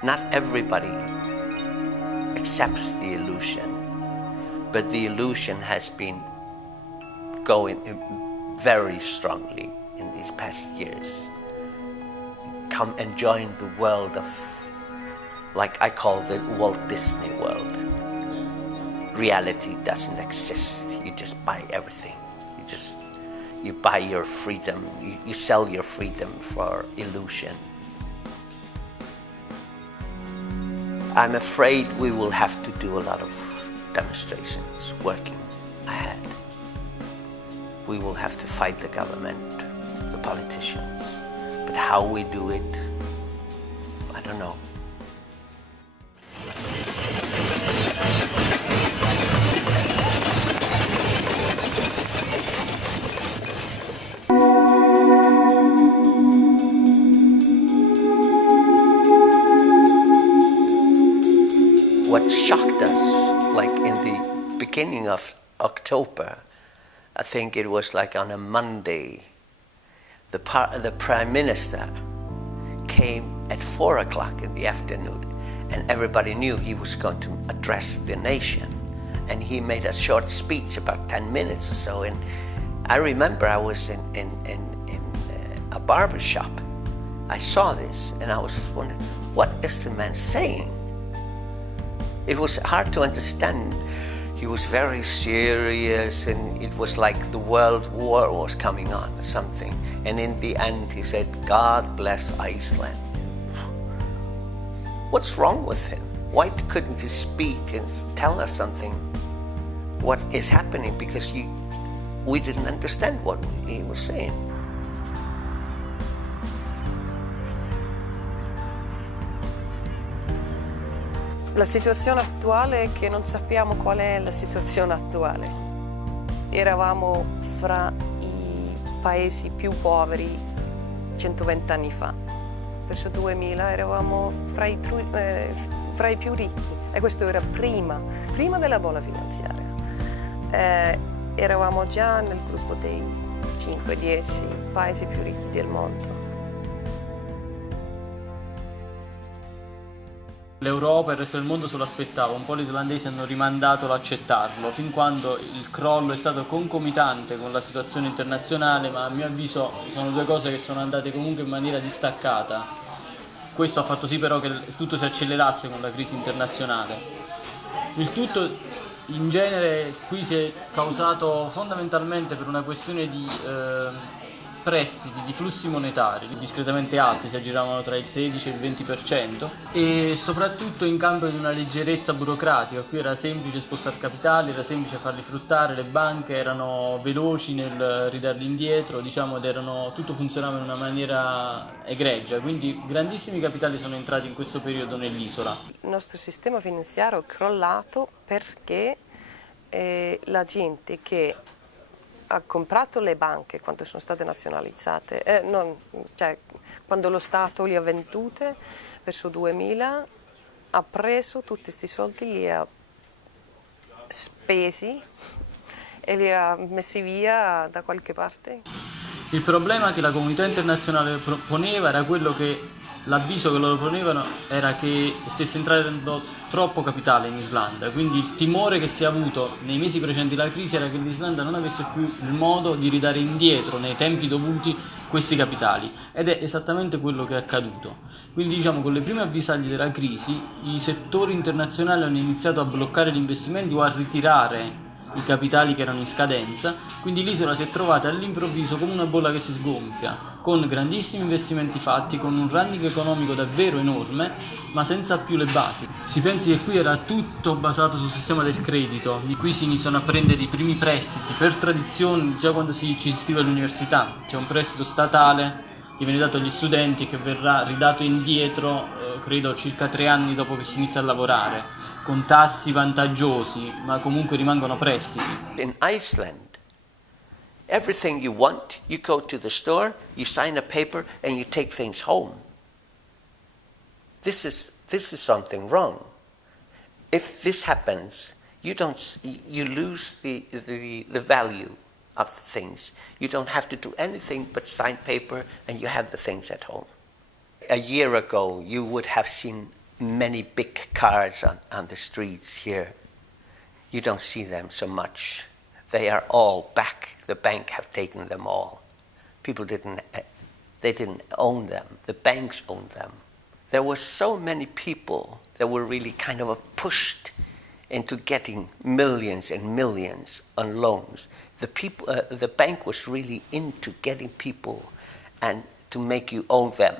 Not everybody accepts the illusion, but the illusion has been going very strongly in these past years. Come and join the world of, like I call the Walt Disney world. Reality doesn't exist. You just buy everything. You buy your freedom. You sell your freedom for illusion. I'm afraid we will have to do a lot of demonstrations working ahead. We will have to fight the government, the politicians. But how we do it, I don't know. What shocked us, like in the beginning of October, I think it was like on a Monday, the Prime Minister came at 4 o'clock in the afternoon, and everybody knew he was going to address the nation. And he made a short speech, about 10 minutes or so. And I remember I was in a barber shop. I saw this, and I was wondering, what is the man saying? It was hard to understand. He was very serious, and it was like the world war was coming on or something. And in the end, he said, "God bless Iceland." What's wrong with him? Why couldn't he speak and tell us something? What is happening? Because we didn't understand what he was saying. La situazione attuale è che non sappiamo qual è la situazione attuale. Eravamo fra i paesi più poveri 120 anni fa. Verso 2000 eravamo fra i più ricchi, e questo era prima della bolla finanziaria. Eravamo già nel gruppo dei 5-10 paesi più ricchi del mondo. L'Europa e il resto del mondo se lo aspettava, un po' gli islandesi hanno rimandato l'accettarlo, fin quando il crollo è stato concomitante con la situazione internazionale, ma a mio avviso sono due cose che sono andate comunque in maniera distaccata. Questo ha fatto sì però che tutto si accelerasse con la crisi internazionale. Il tutto in genere qui si è causato fondamentalmente per una questione di prestiti, di flussi monetari discretamente alti, si aggiravano tra il 16 e il 20%, e soprattutto in cambio di una leggerezza burocratica. Qui era semplice spostare capitali, era semplice farli fruttare, le banche erano veloci nel ridarli indietro, diciamo, ed tutto funzionava in una maniera egregia, quindi grandissimi capitali sono entrati in questo periodo nell'isola. Il nostro sistema finanziario è crollato perché la gente che ha comprato le banche quando sono state nazionalizzate, quando lo Stato li ha vendute verso 2000, ha preso tutti questi soldi, li ha spesi e li ha messi via da qualche parte. Il problema che la comunità internazionale poneva era quello che l'avviso che loro ponevano era che stesse entrando troppo capitale in Islanda, quindi il timore che si è avuto nei mesi precedenti la crisi era che l'Islanda non avesse più il modo di ridare indietro nei tempi dovuti questi capitali, ed è esattamente quello che è accaduto. Quindi diciamo, con le prime avvisaglie della crisi i settori internazionali hanno iniziato a bloccare gli investimenti o a ritirare i capitali che erano in scadenza, quindi l'isola si è trovata all'improvviso come una bolla che si sgonfia, con grandissimi investimenti fatti, con un running economico davvero enorme, ma senza più le basi. Si pensi che qui era tutto basato sul sistema del credito, di cui si iniziano a prendere i primi prestiti, per tradizione già quando ci si iscrive all'università, c'è un prestito statale che viene dato agli studenti e che verrà ridato indietro, credo circa 3 anni dopo che si inizia a lavorare, con tassi vantaggiosi, ma comunque rimangono prestiti. In Iceland, everything you want, you go to the store, you sign a paper, and you take things home. This is something wrong. If this happens, you lose the value of things. You don't have to do anything but sign paper, and you have the things at home. A year ago, you would have seen many big cars on the streets here. You don't see them so much. They are all back. The bank have taken them all. People didn't own them. The banks owned them. There were so many people that were really kind of pushed into getting millions and millions on loans. The bank was really into getting people and to make you owe them,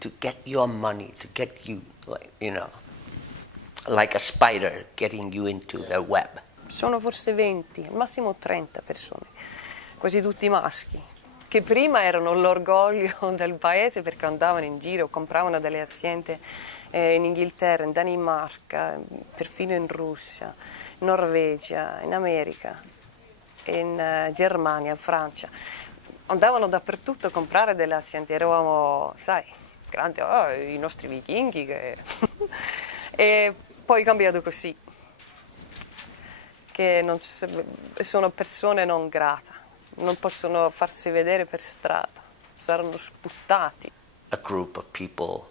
to get your money, to get you, like a spider getting you into their web. Sono forse 20, al massimo 30 persone, quasi tutti maschi, che prima erano l'orgoglio del paese perché andavano in giro, compravano delle aziende in Inghilterra, in Danimarca, perfino in Russia, in Norvegia, in America, in Germania, in Francia. Andavano dappertutto a comprare delle aziende, eravamo, sai, grandi, i nostri vichinghi. E poi è cambiato così, che sono persone non grate, non possono farsi vedere per strada, saranno sputtati. A group of people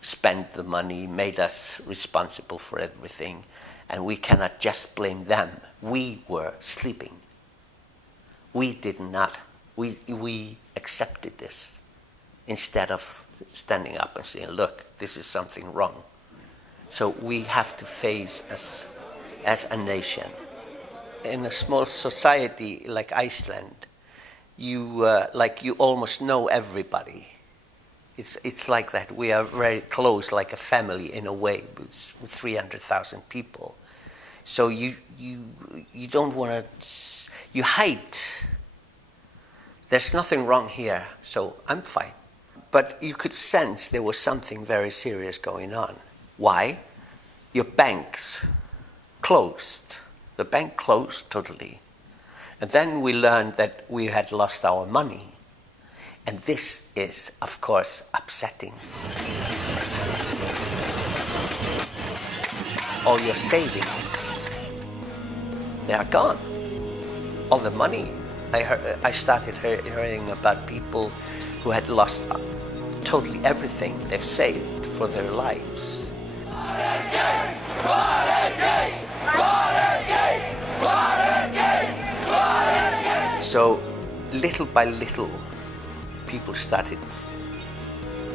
spent the money, made us responsible for everything, and we cannot just blame them. We were sleeping. We did not. We accepted this instead of standing up and saying, look, this is something wrong. So we have to face as a nation. In a small society like Iceland, you almost know everybody. It's like that. We are very close, like a family in a way, with 300,000 people. So you don't want to, you hide. There's nothing wrong here, so I'm fine. But you could sense there was something very serious going on. Why? Your banks closed. The bank closed totally. And then we learned that we had lost our money. And this is, of course, upsetting. All your savings, they are gone. All the money. I started hearing about people who had lost totally everything they've saved for their lives. So little by little, people started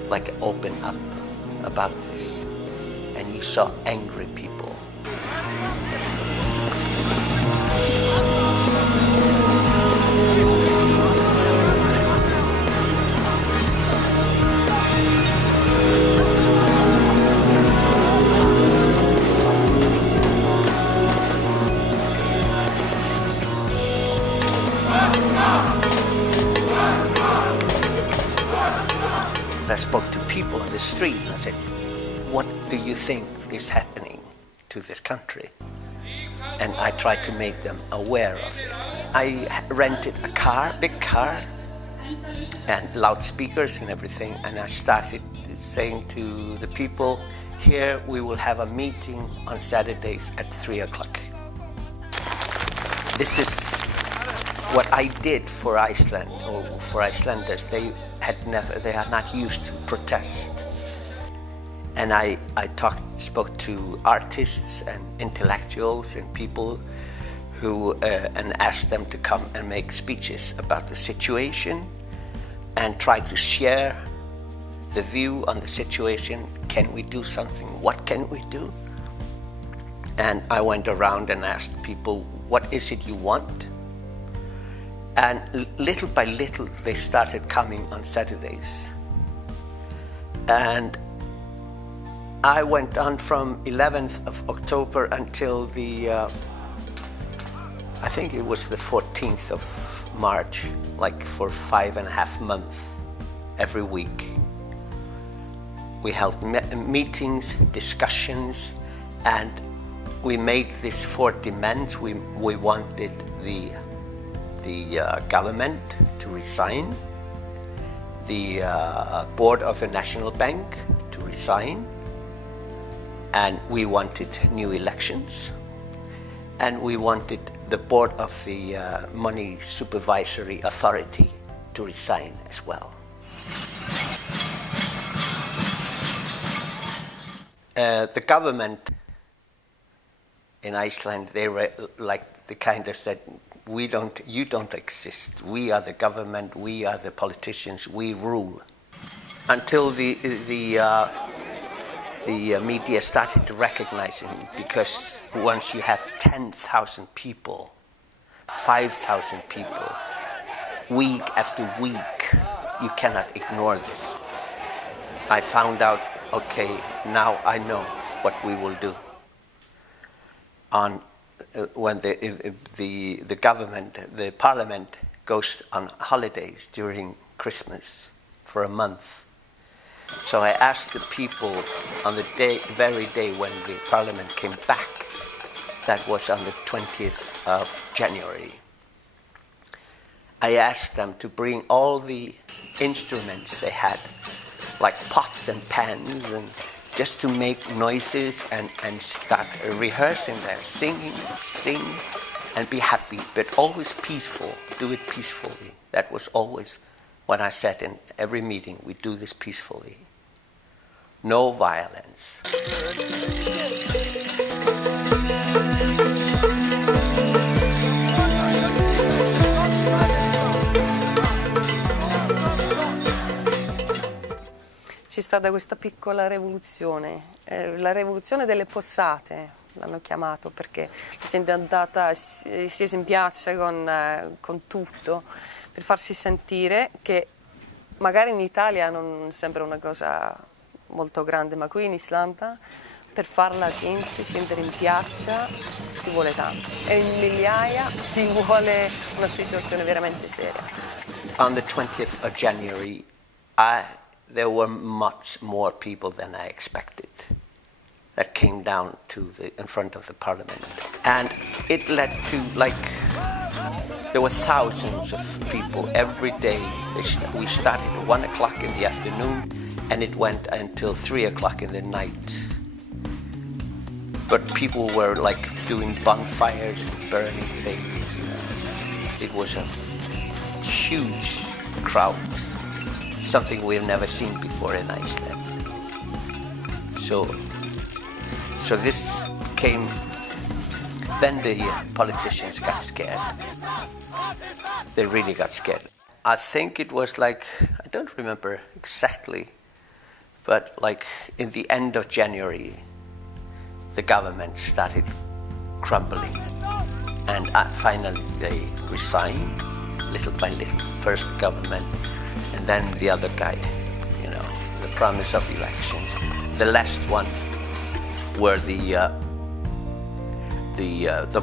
like open up about this, and you saw angry people. I spoke to people on the street and I said, what do you think is happening to this country? And I tried to make them aware of it. I rented a car, big car, and loudspeakers and everything, and I started saying to the people, here we will have a meeting on Saturdays at 3 o'clock. This is what I did for Iceland, or for Icelanders. They are not used to protest. And I spoke to artists and intellectuals and people who, and asked them to come and make speeches about the situation and try to share the view on the situation. Can we do something? What can we do? And I went around and asked people, what is it you want? And little by little, they started coming on Saturdays. And I went on from 11th of October until I think it was the 14th of March, like for 5.5 months, every week. We held meetings, discussions, and we made these 4 demands. We wanted the government to resign, the board of the National Bank to resign, and we wanted new elections, and we wanted the board of the Money Supervisory Authority to resign as well. The government in Iceland, they kind of said, you don't exist. We are the government, we are the politicians, we rule. Until the media started to recognize him, because once you have 10,000 people, 5,000 people, week after week, you cannot ignore this. I found out, okay, now I know what we will do. When the government, the parliament goes on holidays during Christmas for a month. So I asked the people on the very day when the parliament came back, that was on the 20th of January, I asked them to bring all the instruments they had, like pots and pans, and just to make noises and start rehearsing there, sing and be happy, but always peaceful, do it peacefully. That was always what I said in every meeting, we do this peacefully. No violence. C'è stata questa piccola rivoluzione, la rivoluzione delle Posate, l'hanno chiamato, perché la gente è andata, scesa in piazza con tutto, per farsi sentire, che magari in Italia non sembra una cosa molto grande, ma qui in Islanda per far la gente scendere in piazza si vuole tanto, e in migliaia ci vuole una situazione veramente seria. On the 20th of January, there were much more people than I expected that came down in front of the parliament. And it led to, there were thousands of people every day. We started at 1 o'clock in the afternoon and it went until 3 o'clock in the night. But people were doing bonfires and burning things. It was a huge crowd. Something we've never seen before in Iceland. So this came, then the politicians got scared. They really got scared. I think it was I don't remember exactly, but in the end of January, the government started crumbling. And finally they resigned, little by little. First the government, and then the other guy, the promise of elections. The last one were the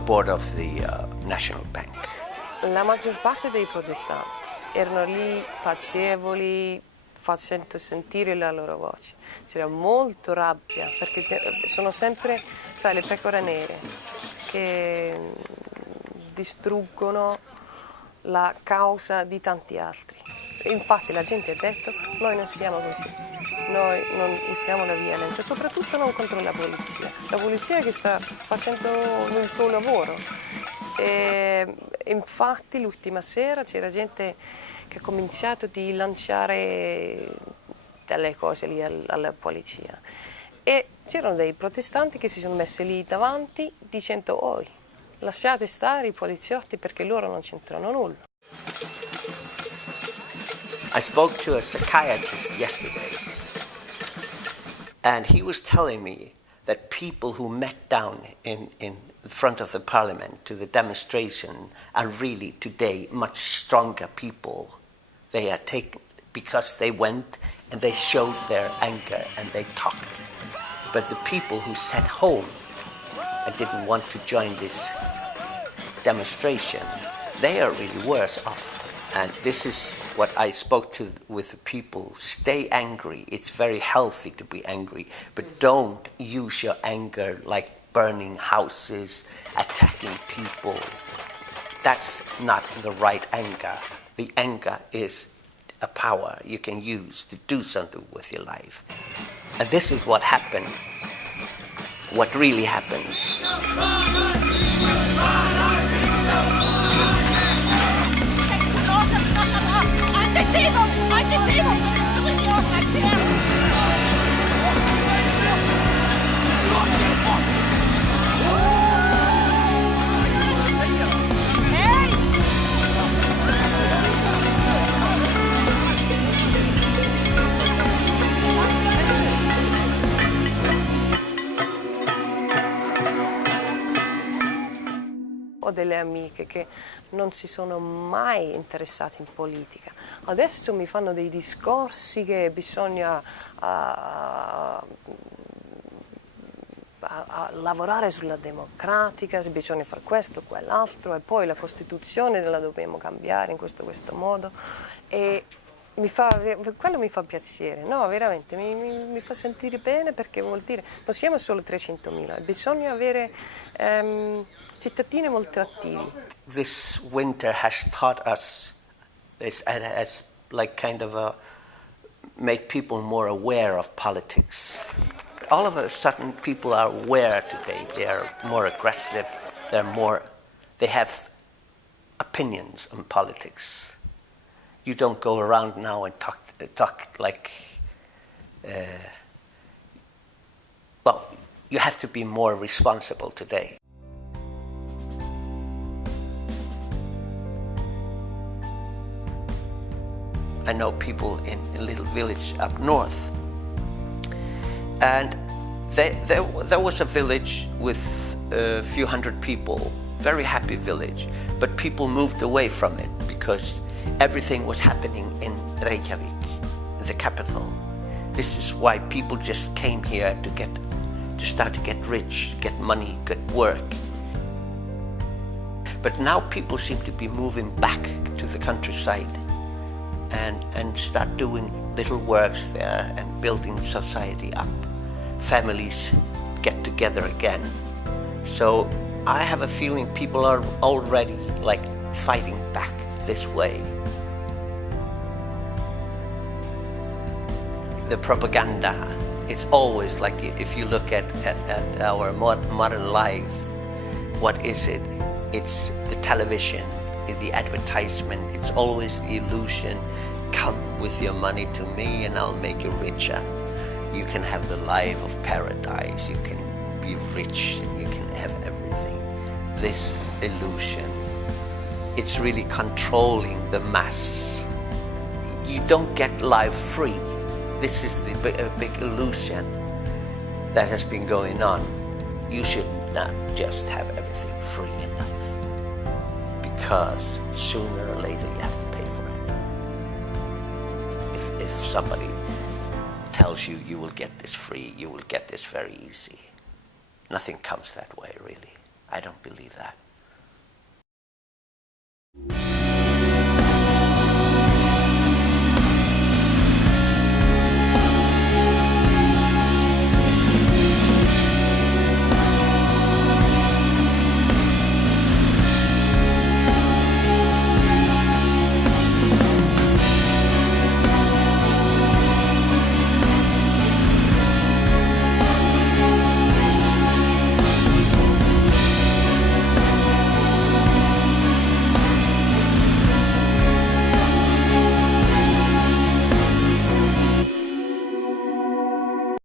board of the National Bank. La maggior parte dei protestanti erano lì pacevoli, facendo sentire la loro voce. C'era molto rabbia, perché sono sempre, sai, le pecore nere che distruggono la causa di tanti altri. Infatti la gente ha detto, noi non siamo così, noi non usiamo la violenza, soprattutto non contro la polizia che sta facendo il suo lavoro. E infatti l'ultima sera c'era gente che ha cominciato a lanciare delle cose lì alla polizia, e c'erano dei protestanti che si sono messi lì davanti dicendo, oh, lasciate stare i poliziotti perché loro non c'entrano nulla. I spoke to a psychiatrist yesterday, and he was telling me that people who met down in front of the parliament to the demonstration are really today much stronger people. They are taken because they went and they showed their anger and they talked. But the people who sat home and didn't want to join this demonstration, they are really worse off. And this is what I spoke to with the people. Stay angry. It's very healthy to be angry, but don't use your anger like burning houses, attacking people. That's not the right anger. The anger is a power you can use to do something with your life. And this is what happened, what really happened. amiche che non si sono mai interessate in politica. Adesso mi fanno dei discorsi che bisogna a lavorare sulla democratica, se bisogna fare questo, quell'altro, e poi la Costituzione la dobbiamo cambiare in questo modo. E quello mi fa piacere, no, veramente, mi fa sentire bene, perché vuol dire non siamo solo 300.000, bisogna avere cittadini molto attivi. This winter has taught us, has like kind of made people more aware of politics. All of a sudden, people are aware today. They are more aggressive. They have opinions on politics. You don't go around now and talk like. Well, you have to be more responsible today. I know people in a little village up north. And there was a village with a few hundred people, very happy village, but people moved away from it because everything was happening in Reykjavik, the capital. This is why people just came here to start to get rich, get money, get work. But now people seem to be moving back to the countryside and start doing little works there and building society up. Families get together again. So I have a feeling people are already like fighting back this way. The propaganda, it's always like, if you look at our modern life, what is it? It's the television, the advertisement, it's always the illusion, come with your money to me and I'll make you richer. You can have the life of paradise, you can be rich, and you can have everything. This illusion, it's really controlling the mass. You don't get life free. This is the big illusion that has been going on. You should not just have everything free in life, because sooner or later you have to pay for it. If somebody tells you you will get this free, you will get this very easy. Nothing comes that way, really. I don't believe that.